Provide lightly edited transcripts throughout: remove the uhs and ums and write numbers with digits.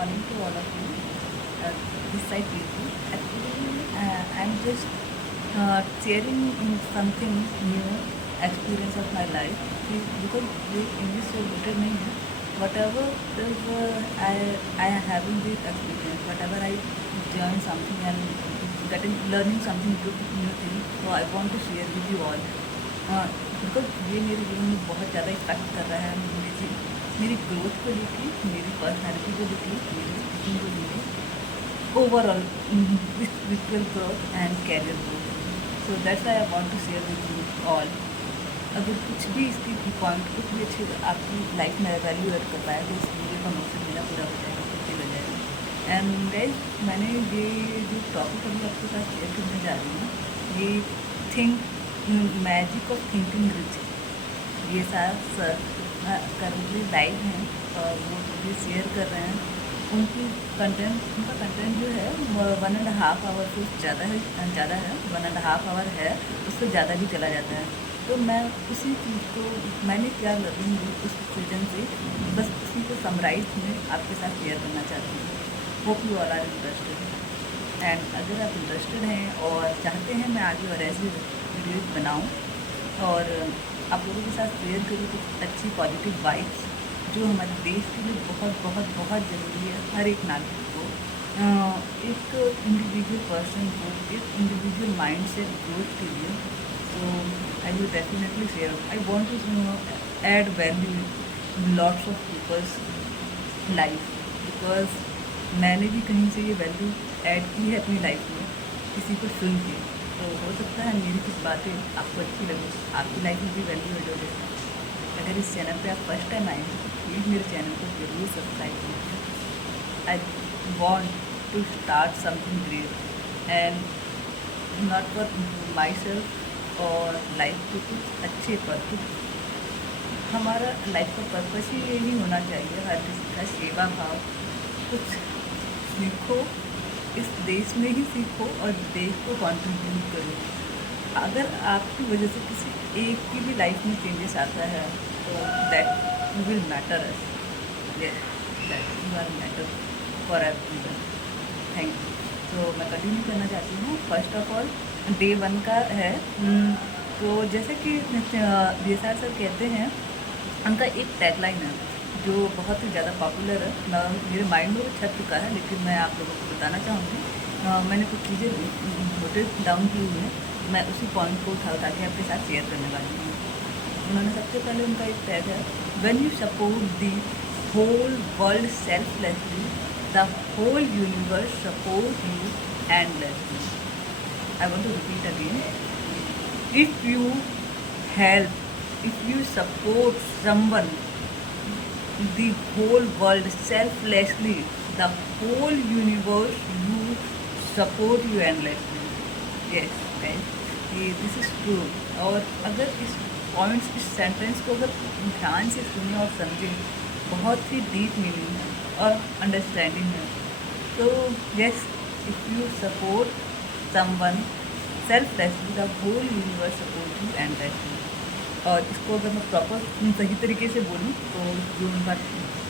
morning to all of you. This side Preeti. Actually, I'm just sharing something new experience of my life because ये English से related नहीं है. Whatever is I am having this experience, whatever I join something and learning something new thing, so I want to share with you all. Because ये मेरे जीवन में बहुत ज़्यादा इफेक्ट कर रहा है मेरी ग्रोथ को लेके, मेरी पर्सनैलिटी को लेके, मेरी स्पीकिंग को लेके, overall spiritual growth and career growth. So that's I want to share with you all. अगर कुछ भी इसकी पॉइंट कुछ भी अच्छे आपकी लाइफ में वैल्यू ऐड कर पाया तो इस वीडियो का मकसद मेरा पूरा हो जाएगा, खुद हो जाएगा. एंड गाइस, मैंने ये जो टॉपिक अभी आपके साथ शेयर करने जा रही हूँ, ये think magic of thinking rich, ये सारा सर करंटली लाइव हैं और वो भी शेयर कर रहे हैं. उनका कंटेंट जो है 1.5 आवर से ज़्यादा है 1.5 आवर है, उससे ज़्यादा भी चला जाता है. तो मैं उसी चीज़ को मैंने क्या लर्निंग ली उस सीजन से, बस उसी को समराइज में आपके साथ शेयर करना चाहती हूँ. Hope you all are interested. And अगर आप इंटरेस्टेड हैं और चाहते हैं मैं आगे और ऐसी वीडियोज बनाऊं और आप लोगों के साथ शेयर करूँ कुछ अच्छी पॉजिटिव वाइब्स जो हमारे देश के लिए बहुत बहुत बहुत ज़रूरी है. हर एक नागरिक को, एक इंडिविजुअल पर्सन को, एक इंडिविजुअल माइंड सेट ग्रोथ के लिए. तो I will definitely share. I want to add value in lots of people's life, because मैंने भी कहीं से ये वैल्यू ऐड की है अपनी लाइफ में किसी को सुन के. तो हो सकता है मेरी कुछ बातें आपको अच्छी लगे, आपकी लाइफ में भी वैल्यू ऐड हो जाए. अगर इस चैनल पे आप फर्स्ट टाइम आए हैं तो प्लीज़ मेरे चैनल को जरूर सब्सक्राइब कीजिए. I want to start something great and not for myself और लाइफ के कुछ अच्छे पर्पज. हमारा लाइफ का पर्पज ही यही होना चाहिए, हर किसी का सेवा भाव. कुछ सीखो, इस देश में ही सीखो और देश को कंट्रीब्यूट करो. अगर आपकी वजह से किसी एक की भी लाइफ में चेंजेस आता है तो that you will matter us. Yes, that you are matter for everyone. Thank you. तो मैं कंटिन्यू करना चाहती हूँ. फर्स्ट ऑफ ऑल डे 1 का है. तो जैसे कि DSR सर कहते हैं, उनका एक टैगलाइन है जो बहुत ही ज़्यादा पॉपुलर है. मेरे माइंड में वो छप चुका है, लेकिन मैं आप लोगों को बताना चाहूँगी. मैंने कुछ चीज़ें नोटेड डाउन की हुई हैं, मैं उसी पॉइंट को उठा के आपके साथ शेयर करने वाली हूँ. उन्होंने सबसे पहले उनका एक टैग है, when you support the whole world selflessly the whole universe support you endlessly. I want to repeat again. If you help, if you support someone, the whole world selflessly, the whole universe you support you endlessly. Yes, guys, this is true. और अगर इस points, इस sentence को अगर ध्यान से सुने और समझें, बहुत ही डीप मीनिंग है और अंडरस्टैंडिंग है. तो yes, if you support someone selflessly the whole universe support you endlessly. और इसको अगर मैं प्रॉपर सही तरीके से बोलूँ तो जो उनका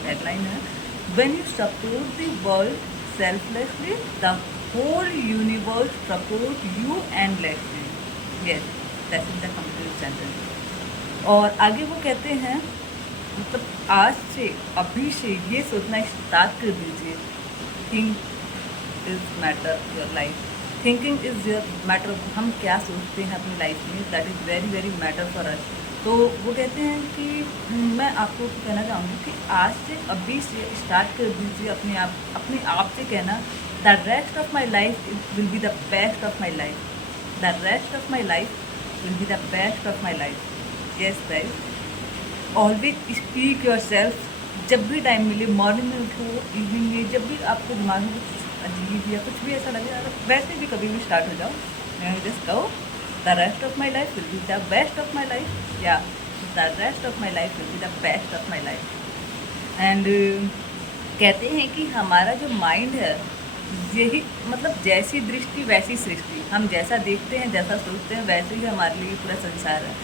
हेडलाइन है, when you support the world selflessly the whole universe support you endlessly. Yes, that is the complete sentence. और आगे वो कहते हैं, मतलब आज से, अभी से ये सोचना स्टार्ट कर दीजिए, think is matter your life. Thinking is your matter. हम क्या सोचते हैं अपनी लाइफ में, that is very very matter for us. तो वो कहते हैं कि मैं आपको कहना चाहूँगी कि आज से, अभी से स्टार्ट कर दीजिए अपने आप से कहना, the rest of my life will be the best of my life. The rest of my life will be the best of my life. Yes guys, always speak your self. जब भी time मिले, morning में उठो, evening में, जब भी आपको दिमाग में कुछ अजीब या कुछ भी ऐसा लगे, वैसे भी कभी भी स्टार्ट हो जाओ, जस्ट कहो, the rest of my life will be the best of my life, या the rest of my life will be the best of my life. And कहते हैं कि हमारा जो माइंड है, यही मतलब जैसी दृष्टि वैसी सृष्टि. हम जैसा देखते हैं, जैसा सोचते हैं, वैसे ही हमारे लिए पूरा संसार है.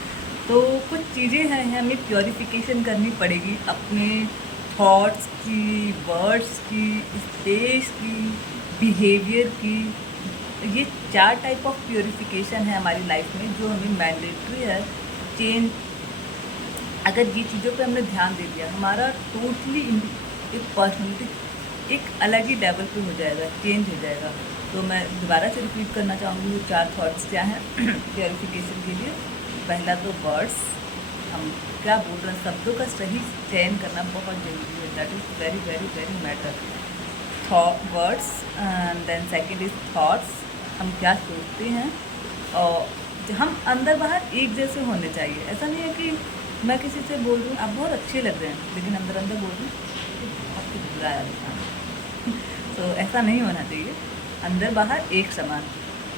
तो कुछ चीज़ें हैं, हमें प्योरीफिकेशन करनी पड़ेगी अपने थॉट्स की, वर्ड्स की, स्पेस की, बिहेवियर की, ये 4 टाइप ऑफ प्योरिफिकेशन है हमारी लाइफ में जो हमें मैंडेटरी है। चेंज अगर ये चीज़ों पे हमने ध्यान दे दिया, हमारा टोटली एक पर्सनैलिटी एक अलग ही लेवल पे हो जाएगा, चेंज हो जाएगा। तो मैं दोबारा से रिपीट करना चाहूँगी वो 4 थॉट्स क्या हैं प्योरिफिकेशन के लिए। पहला तो वर्ड्स, हम क्या बोल रहे हैं, शब्दों का सही चयन करना बहुत ज़रूरी है। That is very very very matter. Words, and then second is thoughts, हम क्या सोचते हैं। और हम अंदर बाहर एक जैसे होने चाहिए। ऐसा नहीं है कि मैं किसी से बोल रही हूँ आप बहुत अच्छे लग रहे हैं, लेकिन अंदर अंदर बोल रही हूँ कि बहुत कुछ बुरा है। तो ऐसा नहीं होना चाहिए। अंदर बाहर एक समान।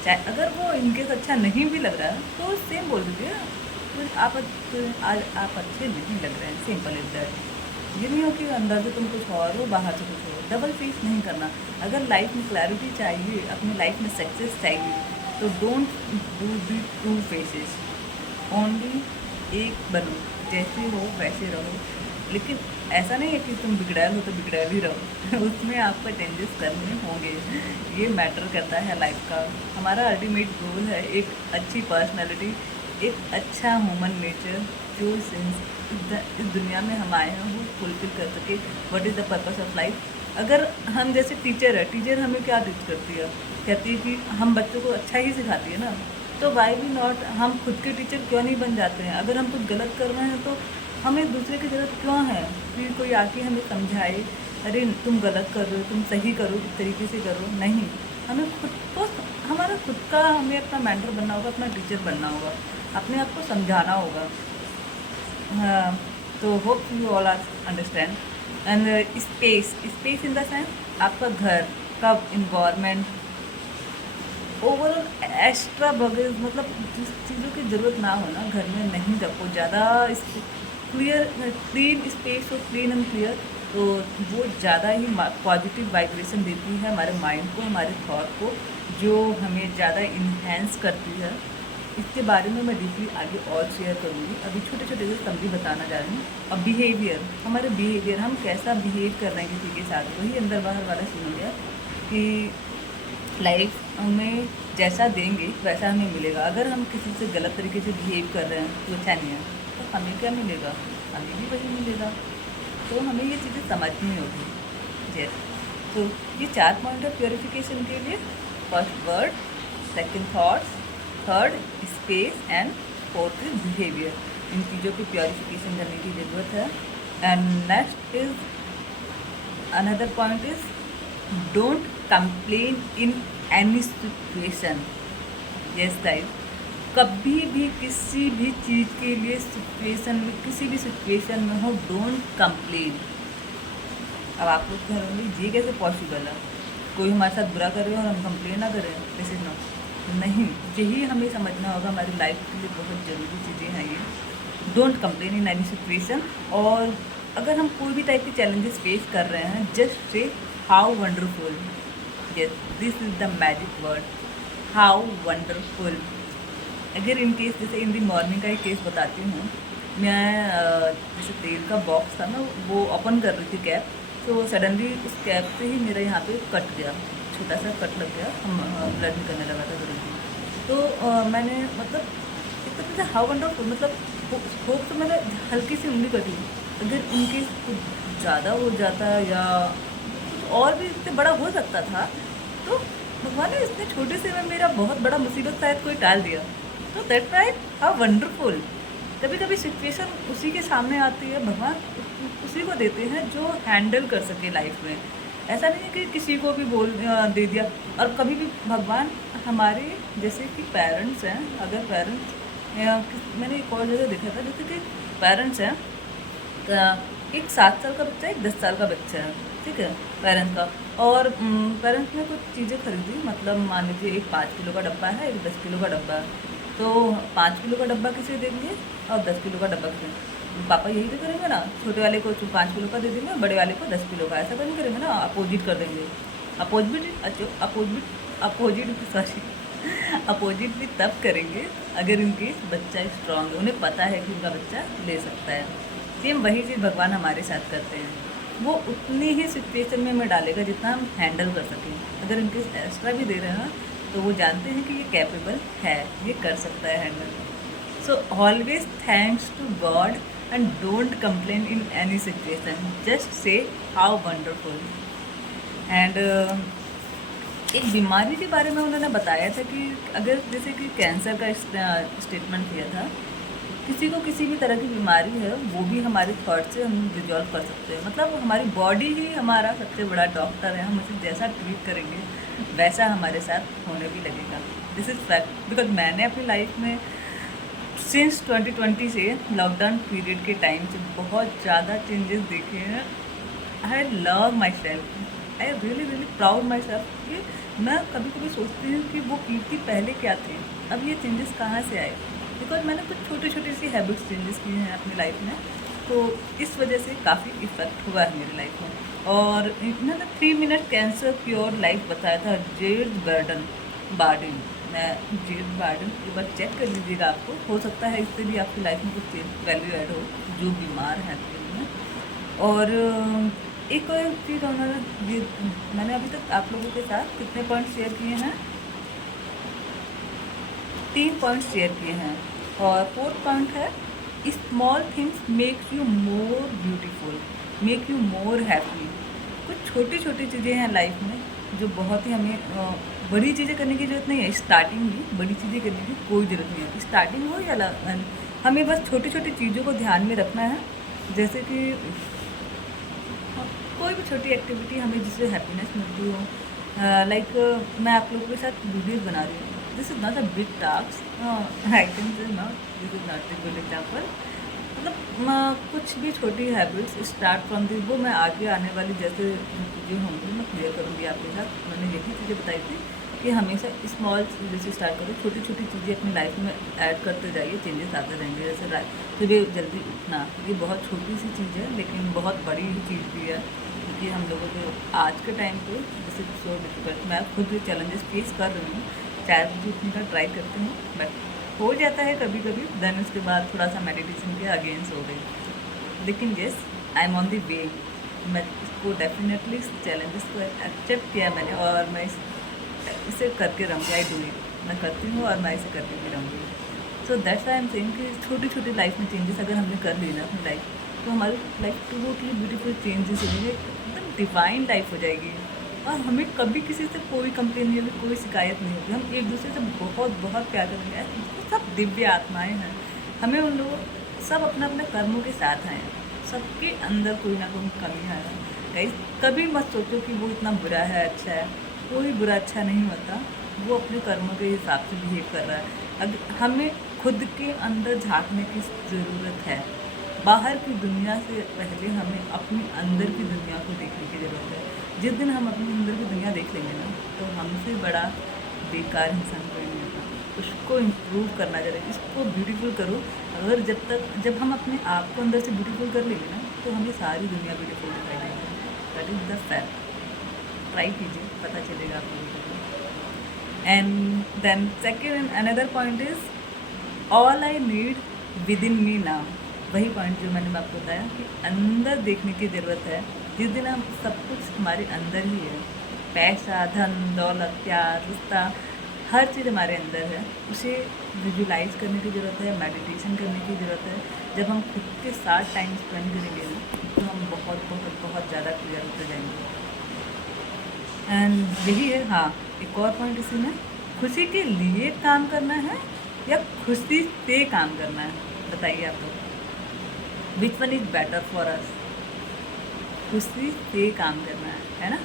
चाहे अगर वो इनकेस अच्छा नहीं भी लग रहा है तो सेम बोल दीजिए, तो आज आप अच्छे नहीं लग रहे हैं, सिंपल इज दैट। ये नहीं हो कि अंदर से तुम कुछ और हो, बाहर से कुछ हो। डबल फेस नहीं करना। अगर लाइफ में क्लैरिटी चाहिए, अपनी लाइफ में सक्सेस चाहिए, तो don't do the two faces. Only एक बनो, जैसे हो वैसे रहो। लेकिन ऐसा नहीं है कि तुम बिगड़ैल हो तो बिगड़ैल ही रहो। उसमें आपको चेंजेस करने होंगे। ये मैटर करता है लाइफ का। हमारा अल्टीमेट गोल है एक अच्छी पर्सनैलिटी, एक अच्छा ह्यूमन नेचर, जो सेंस इस दुनिया में हम आए हैं वो फुलफिल कर सके। What is the purpose of life. अगर हम जैसे टीचर है, टीचर हमें क्या टीच करती है, कहती है कि हम बच्चों को अच्छा ही सिखाती है ना, तो वाई भी नॉट हम खुद के टीचर क्यों नहीं बन जाते हैं। अगर हम कुछ गलत कर रहे हैं तो हमें दूसरे की ज़रूरत क्यों है कि कोई आके हमें समझाए, अरे तुम गलत कर रहे हो, तुम सही करो, इस तरीके से करो। नहीं, हमें खुद को, हमारा खुद का, हमें अपना मेंटर बनना होगा, अपना टीचर बनना होगा, अपने आप को समझाना होगा। हाँ, तो hope you all are understand. And space, space in the sense आपका घर का इन्वायरमेंट, ओवरऑल एक्स्ट्रा बगल, मतलब जिस चीज़ों की ज़रूरत ना हो ना घर में नहीं रखो। ज़्यादा क्लियर क्लीन स्पेस हो, क्लीन एंड क्लियर, तो वो ज़्यादा ही पॉजिटिव वाइब्रेशन देती है हमारे माइंड को, हमारे थॉट को, जो हमें ज़्यादा इन्हेंस करती है। इसके बारे में मैं डीपली आगे और शेयर करूँगी। अभी छोटे छोटे से समझी बताना जा रही हूँ। और बिहेवियर, हमारे बिहेवियर, हम कैसा बिहेव कर रहे हैं किसी के साथ, वही अंदर बाहर वाला सीन हो गया कि लाइफ में जैसा देंगे वैसा हमें मिलेगा। अगर हम किसी से गलत तरीके से बिहेव कर रहे हैं तो अच्छा नहीं है, तो हमें क्या मिलेगा, हमें भी वही मिलेगा। तो हमें ये चीज़ें समझनी होगी। यस, तो ये 4 पॉइंट है प्योरिफिकेशन के लिए। First word, second thoughts, third space and fourth is behaviour. इन चीज़ों की प्योरिफिकेशन करने की ज़रूरत है। And next is another point is don't complain in any situation. Yes guys, कभी भी किसी भी चीज़ के लिए सिचुएशन में, किसी भी सिचुएशन में हो, डोंट कंप्लेन। अब आप लोग कह रहे होंगे ये कैसे पॉसिबल है, कोई हमारे साथ बुरा कर रहे हो और हम कंप्लेन ना करें, दिस इज नॉट। नहीं, यही हमें समझना होगा। हमारी लाइफ के लिए बहुत ज़रूरी चीज़ें हैं ये। Don't complain in any situation. और अगर हम कोई भी टाइप के चैलेंजेस फेस कर रहे हैं, just say how wonderful. Yes, this is the magic word, how wonderful. अगर इन केस, जैसे इन दी मॉर्निंग का एक केस बताती हूँ। मैं जैसे तेल का बॉक्स था ना, वो ओपन कर रही थी कैप, तो सडनली उस कैप से ही मेरा यहाँ पे कट गया, छोटा सा कट लग गया, ब्लड निकलने लगा था तुरंत। तो मैंने मतलब एक तरह से हाउ वंडरफुल, मतलब होप तो मैंने हल्की सी उंगली कटी। अगर इनकेस कुछ ज़्यादा हो जाता या कुछ और भी इससे बड़ा हो सकता था, तो भगवान ने इतने छोटे से में मेरा बहुत बड़ा मुसीबत शायद कोई टाल दिया। तो दैट राइट, हाउ वंडरफुल। कभी कभी सिचुएशन उसी के सामने आती है, भगवान उसी को देते हैं जो हैंडल कर सके लाइफ में। ऐसा नहीं है कि किसी को भी बोल दे दिया। और कभी भी भगवान हमारे, जैसे कि पेरेंट्स हैं, अगर पेरेंट्स, मैंने एक और जगह देखा था, जैसे कि पेरेंट्स हैं, एक 7 साल का बच्चा है, एक 10 साल का बच्चा है, ठीक है, पेरेंट्स का। और पेरेंट्स ने कुछ चीज़ें खरीदी, मतलब मान लीजिए एक 5 किलो का डब्बा है, एक 10 किलो का डब्बा है। तो 5 किलो का डब्बा किसे देंगे और 10 किलो का डब्बा किसे, पापा यही तो करेंगे ना, छोटे वाले को 5 किलो का दे देंगे, बड़े वाले को 10 किलो का। ऐसा तो नहीं करेंगे ना, अपोजिट कर देंगे। अपोजिट भी तब करेंगे अगर इनके बच्चा स्ट्रांग है, उन्हें पता है कि उनका बच्चा ले सकता है। सेम वही चीज़ भगवान हमारे साथ करते हैं। वो उतनी ही सिचुएशन में हमें डालेगा जितना हम हैंडल कर सकें। अगर इनकेस एक्स्ट्रा भी दे रहे हैं ना, तो वो जानते हैं कि ये कैपेबल है, ये कर सकता है handle. So always thanks to God and don't complain in any situation, just say how wonderful. And एक बीमारी के बारे में उन्होंने बताया था कि अगर जैसे कि कैंसर का स्टेटमेंट किया था, किसी को किसी भी तरह की बीमारी है वो भी हमारे थॉट से हम रिजॉल्व कर सकते हैं। मतलब हमारी बॉडी ही हमारा सबसे बड़ा डॉक्टर है, हम उसे जैसा ट्रीट करेंगे वैसा हमारे साथ होने भी लगेगा। दिस इज़ फैक्ट, बिकॉज मैंने अपनी लाइफ में सिंस 2020 से लॉकडाउन पीरियड के टाइम से बहुत ज़्यादा चेंजेस देखे हैं। I love my self, I really really proud my self कि मैं कभी कभी सोचती हूँ कि वो कीर्ति पहले क्या थी, अब ये चेंजेस कहाँ से आए। बिकॉज मैंने कुछ छोटी छोटी सी हैबिट्स चेंजेस किए हैं अपनी लाइफ में, तो इस वजह से काफ़ी इफ़ेक्ट हुआ है मेरी लाइफ में। और इन्होंने 3 मिनट कैंसर क्योर लाइफ बताया था जेड बार्डन। मैं जेड बार्डन एक बार चेक कर लीजिएगा, आपको हो सकता है इससे भी आपकी लाइफ में कुछ वैल्यू ऐड हो जो बीमार हैं में। और एक और चीज़ उन्होंने ये, मैंने अभी तक आप लोगों के साथ कितने पॉइंट शेयर किए हैं, 3 पॉइंट शेयर किए हैं। और 4th पॉइंट है small things make you more beautiful, make you more happy. कुछ छोटी छोटी चीज़ें हैं लाइफ में जो बहुत ही हमें बड़ी चीज़ें करने की ज़रूरत नहीं है। स्टार्टिंग में बड़ी चीज़ें करने की कोई ज़रूरत नहीं है, स्टार्टिंग हो या हमें बस छोटी छोटी चीज़ों को ध्यान में रखना है। जैसे कि कोई भी छोटी एक्टिविटी हमें जिससे हैप्पीनेस मिलती हो, लाइक मैं आप लोगों के साथ वीडियोज़ बना रही हूँ, this is not a big task, I can say not, this is not a good example. मतलब कुछ भी छोटी हैबिट्स स्टार्ट फ्रॉम दी, वो मैं आगे आने वाली जैसे चीज़ें होंगी मैं क्लियर करूँगी आपके साथ। मैंने यही चीज़ें बताई थी कि हमेशा स्मॉल चीज़ें से स्टार्ट करो, छोटी छोटी चीज़ें अपनी लाइफ में ऐड करते जाइए, चेंजेस आते रहेंगे। जैसे सुबह जल्दी उठना, ये बहुत छोटी सी चीज़ है लेकिन बहुत बड़ी चीज़ भी है, क्योंकि हम लोगों को आज के टाइम पे जैसे सो डिफिकल्ट, मैं खुद भी चैलेंजेस फेस कर रही हूँ, चाय भी उठने का ट्राई करती हूँ बट हो जाता है कभी कभी, देन उसके बाद थोड़ा सा मेडिटेशन के अगेंस्ट हो गई। लेकिन yes, I am on the way. मैं इसको डेफिनेटली इस चैलेंजेस को एक्सेप्ट किया मैंने, और मैं इसे करके रहूँगी। आई डू इट, मैं करती हूँ और मैं इसे करके भी रहूँगी। सो दैट्स आई एम सेइंग कि छोटी छोटी लाइफ में चेंजेस अगर हमने कर ली ना अपनी लाइफ, तो हमारी लाइफ टोटली ब्यूटीफुल चेंजेस हो जाएंगे, एकदम डिवाइन लाइफ हो जाएगी। और हमें कभी किसी से कोई कंप्लेन नहीं होगी, कोई शिकायत नहीं होगी, हम एक दूसरे से बहुत बहुत प्यार करेंगे। सब दिव्य आत्माएं हैं, हमें उन लोगों सब अपना अपने कर्मों के साथ हैं, सबके अंदर कोई ना कोई कमी है। गाइस कभी मत सोचो कि वो इतना बुरा है अच्छा है, कोई बुरा अच्छा नहीं होता, वो अपने कर्मों के हिसाब से बिहेव कर रहा है। अगर हमें खुद के अंदर झांकने की ज़रूरत है, बाहर की दुनिया से पहले हमें अपनी अंदर की दुनिया को देखने की ज़रूरत है। जिस दिन हम अपनी अंदर की दुनिया देख लेंगे ना, तो हमसे बड़ा बेकार इंसान कोई नहीं होगा। उसको इम्प्रूव करना चाहिए, इसको ब्यूटीफुल करो। अगर जब हम अपने आप को अंदर से ब्यूटीफुल कर लेंगे ना, तो हमें सारी दुनिया ब्यूटीफुल दिखाई देगी। That is the fact. Try कीजिए, पता चलेगा आप लोगों को। And then second another point is all I need within me now. वही पॉइंट जो मैंने आपको बताया कि अंदर देखने की ज़रूरत है। जिस दिन हम सब कुछ हमारे अंदर ही है, पैसा धन दौलत प्यार रिश्ता हर चीज़ हमारे अंदर है, उसे विजुलाइज करने की ज़रूरत है, मेडिटेशन करने की ज़रूरत है। जब हम खुद के साथ टाइम स्पेंड करेंगे ना, तो हम बहुत बहुत बहुत ज़्यादा क्लियर होते जाएंगे। एंड यही है, हाँ एक और पॉइंट इसी में, खुशी के लिए काम करना है या खुशी से काम करना है, बताइए आप लोग, विच one is better for us. खुशी से काम करना है ना।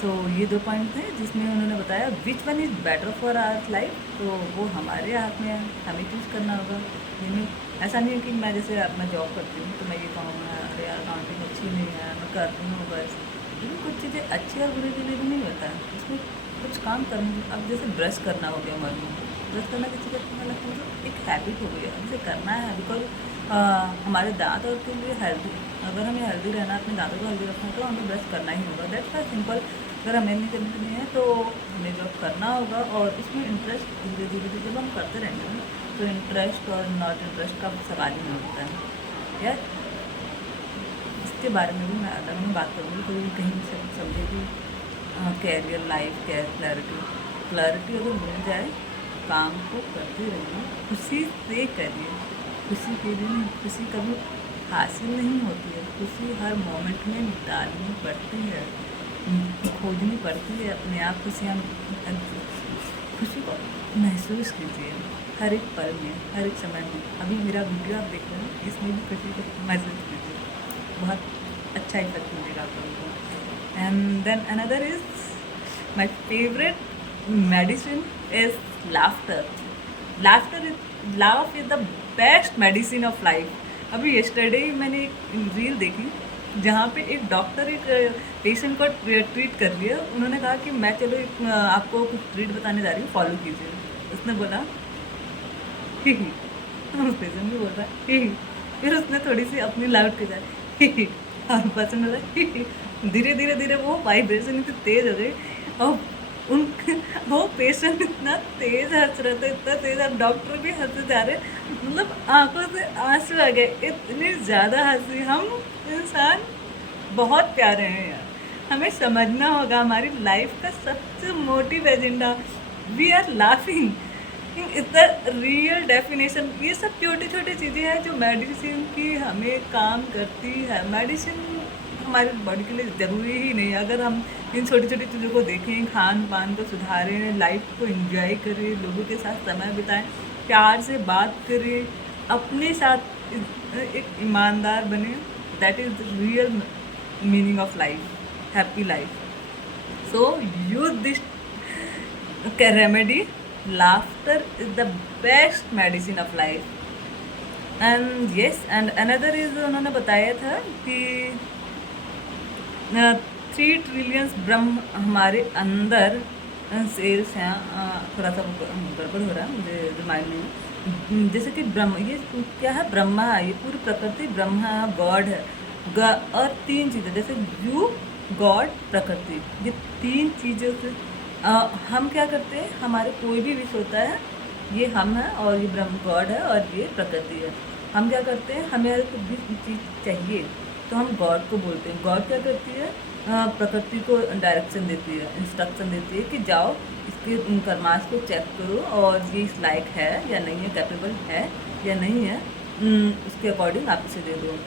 तो ये 2 पॉइंट थे जिसमें उन्होंने बताया which one is better for our life, तो वो हमारे हाथ में है, हमें चूज़ करना होगा। ये नहीं, ऐसा नहीं है कि मैं जैसे मैं जॉब करती हूँ तो मैं ये कहूँगा अरे यार अकाउंटिंग अच्छी नहीं है, मैं करती हूँ बस। लेकिन कुछ चीज़ें अच्छी और बुरी के लिए भी नहीं होता है, इसमें कुछ काम करने। अब जैसे ब्रश करना हो गया, मन में ब्रश करना किसी का मतलब एक हैबिट हो गई है, इसे करना है बिकॉज हमारे दांत और के लिए हेल्दी, अगर हमें हेल्दी रहना, अपने दांतों को हेल्दी रखना, तो हमें ब्रश करना ही होगा। That's why simple. अगर हमें नहीं करनी है तो हमें जॉब करना होगा, और इसमें इंटरेस्ट धीरे धीरे जब हम करते रहेंगे ना, तो इंटरेस्ट और नॉट इंटरेस्ट का सवाल ही नहीं होता है यार। इसके बारे में भी मैं अगर मैं बात करूँगी तो कहीं भी समझे कि कैरियर लाइफ क्लैरिटी क्लैरिटी अगर मिल जाए, काम को करते रहिए, खुशी से करिए। खुशी के लिए नहीं, खुशी कभी हासिल नहीं होती है, खुशी हर मोमेंट में डालनी पड़ती है, खोजनी पड़ती है अपने आप। खुशी को महसूस कीजिए हर एक पल में, हर एक समय में। अभी मेरा वीडियो आप देख रहे हैं, इसमें भी खुशी को महसूस कीजिए, बहुत अच्छा इफेक्ट मिलेगा आप लोगों को। And then another is my favourite medicine is laughter. Laugh is the best medicine of life. अभी यस्टरडे मैंने एक रील देखी जहाँ पे एक डॉक्टर एक पेशेंट को ट्रीट कर लिया। उन्होंने कहा कि मैं चलो एक आपको कुछ ट्रीट बताने जा रही हूँ, फॉलो कीजिए। उसने बोला ही उस पेशेंट भी बोल रहा ही। फिर उसने थोड़ी सी अपनी लाउड के जाए ही और पेशेंट बोला ही। धीरे धीरे धीरे वो वाइब्रेशन इतनी तेज हो गई और उन वो पेशेंट इतना तेज हंस रहे थे, इतना तेज, और डॉक्टर भी हंसे जा रहे, मतलब आंखों से आंसू आ गए, इतनी ज़्यादा हंसी। हम इंसान बहुत प्यारे हैं यार, हमें समझना होगा हमारी लाइफ का सबसे motive agenda, we are laughing is the real definition. ये सब छोटी छोटी चीज़ें हैं जो मेडिसिन की हमें काम करती है। मेडिसिन हमारी बॉडी के लिए ज़रूरी ही नहीं है। अगर हम इन छोटी छोटी चीज़ों को देखें, खान पान को सुधारें, लाइफ को एंजॉय करें, लोगों के साथ समय बिताएं, प्यार से बात करें, अपने साथ एक ईमानदार बने, that is the real meaning of life, happy life. So use this remedy, laughter is the best medicine of life. And yes, and another is उन्होंने बताया था कि 3 ट्रिलियन ब्रह्म हमारे अंदर सेल्स हैं। थोड़ा सा गड़बड़ हो रहा है, मुझे रिमाइंड नहीं। जैसे कि ब्रह्म, ये क्या है, ब्रह्मा है, ये पूरी प्रकृति ब्रह्मा है, गॉड है। और 3 चीज़ें जैसे यू, गॉड, प्रकृति, ये 3 चीज़ों से हम क्या करते हैं, हमारे कोई भी विष होता है, ये हम है और ये ब्रह्म गॉड है और ये प्रकृति है। हम क्या करते हैं, हमें अगर कुछ भी चीज़ चाहिए तो हम गॉड को बोलते हैं। गॉड क्या करती है, प्रकृति को डायरेक्शन देती है, इंस्ट्रक्शन देती है कि जाओ इसके कर्माश को चेक करो और ये इस लायक है या नहीं है, कैपेबल है या नहीं है, उसके अकॉर्डिंग आप इसे दे दो।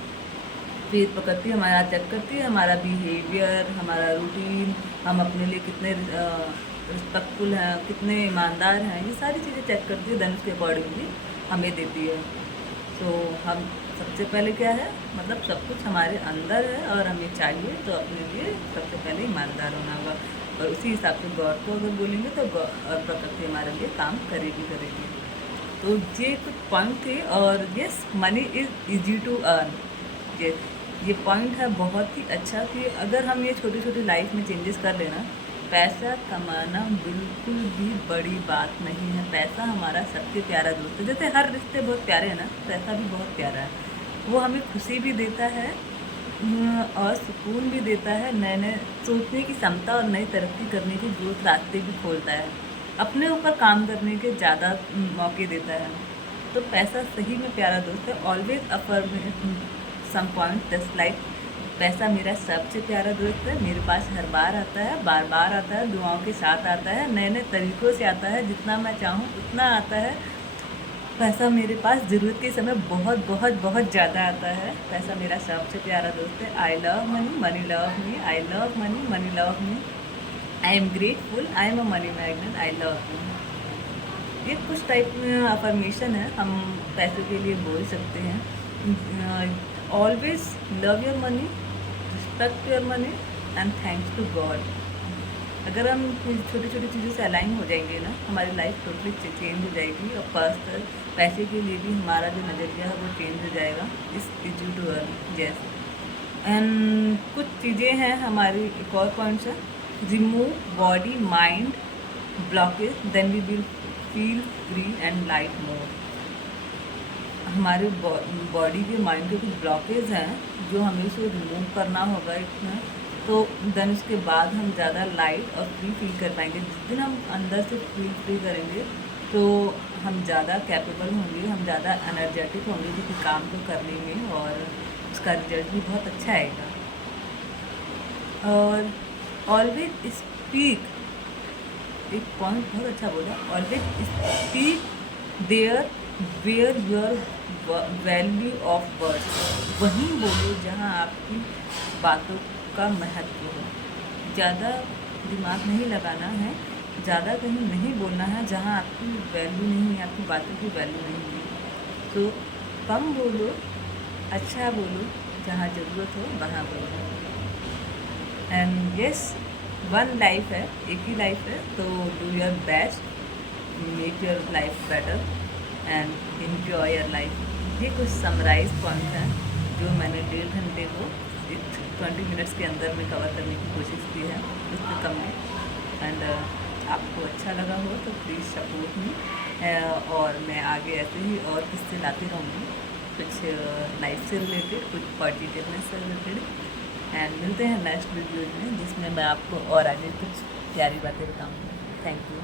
फिर प्रकृति हमारा चेक करती है, हमारा बिहेवियर, हमारा रूटीन, हम अपने लिए कितने रिस्पेक्टफुल हैं, कितने ईमानदार हैं, ये सारी चीज़ें चेक करती है, देन उसके अकॉर्डिंगली हमें देती है। तो हम सबसे पहले क्या है, मतलब सब कुछ हमारे अंदर है और हमें चाहिए तो अपने लिए सबसे पहले ईमानदार होना होगा, और उसी हिसाब से गॉड को अगर बोलेंगे तो और प्रकृति हमारे लिए काम करेगी। तो ये कुछ पॉइंट थे। और yes, money is easy to earn. ये पॉइंट है बहुत ही अच्छा कि अगर हम ये छोटी छोटी लाइफ में चेंजेस कर लेना, पैसा कमाना बिल्कुल भी बड़ी बात नहीं है। पैसा हमारा सबसे प्यारा दोस्त है। जैसे हर रिश्ते बहुत प्यारे हैं ना, पैसा भी बहुत प्यारा है। वो हमें खुशी भी देता है और सुकून भी देता है, नए नए सोचने की क्षमता और नई तरक्की करने के ग्रोथ रास्ते भी खोलता है, अपने ऊपर काम करने के ज़्यादा मौके देता है। तो पैसा सही में प्यारा दोस्त है। Always affirm some point just like पैसा मेरा सबसे प्यारा दोस्त है। मेरे पास हर बार आता है, बार बार आता है, दुआओं के साथ आता है, नए नए तरीक़ों से आता है, जितना मैं चाहूँ उतना आता है। पैसा मेरे पास ज़रूरत के समय बहुत बहुत बहुत ज़्यादा आता है। पैसा मेरा सबसे प्यारा दोस्त है। I love money, money love me, I love money, money love me, I am grateful, I am a money magnet, I love you. ये कुछ टाइप में अफर्मेशन है, हम पैसे के लिए बोल सकते हैं। Always love your money, respect your money and thanks to God. अगर हम छोटी छोटी चीज़ों से अलाइन हो जाएंगे ना, हमारी लाइफ टोटली चेंज हो जाएगी। और पर्सनल पैसे के लिए भी हमारा जो नज़रिया है वो चेंज हो जाएगा। इस is to earn yes. And कुछ चीज़ें हैं हमारी, एक और पॉइंट्स है, remove body mind blockage, then we will feel free and light more. हमारे बॉडी के माइंड के कुछ ब्लॉकेज हैं जो हमें इसे रिमूव करना होगा इसमें, तो देन उसके बाद हम ज़्यादा लाइट और फ्री फील कर पाएंगे। जिस दिन हम अंदर से फील फ्री करेंगे तो हम ज़्यादा कैपेबल होंगे, हम ज़्यादा एनर्जेटिक होंगे किसी काम को करने में और उसका रिजल्ट भी बहुत अच्छा आएगा। और ऑलवेज स्पीक, एक पॉइंट बहुत अच्छा बोला, always speak there where your value of words, वहीं बोलो जहाँ आपकी बातों का महत्व हो। ज़्यादा दिमाग नहीं लगाना है, ज़्यादा कहीं नहीं बोलना है जहाँ आपकी वैल्यू नहीं है, आपकी बातों की वैल्यू नहीं है। तो कम बोलो, अच्छा बोलो, जहाँ ज़रूरत हो वहाँ बोलो। एंड यस, वन लाइफ है, एक ही लाइफ है, तो do your best, make your life better and enjoy your life. ये कुछ समराइज पॉइंट हैं जो मैंने 1.5 घंटे को 20 मिनट्स के अंदर में कवर करने की कोशिश की है, उससे कम में। एंड आपको अच्छा लगा हो तो प्लीज़ सपोर्ट मी, और मैं आगे ऐसे ही और किस्से लाती रहूँगी, कुछ लाइफ से रिलेटेड, कुछ पॉजिटिवनेस से रिलेटेड। एंड मिलते हैं नेक्स्ट वीडियो में, जिसमें मैं आपको और आगे कुछ प्यारी बातें बताऊँगी। Thank you.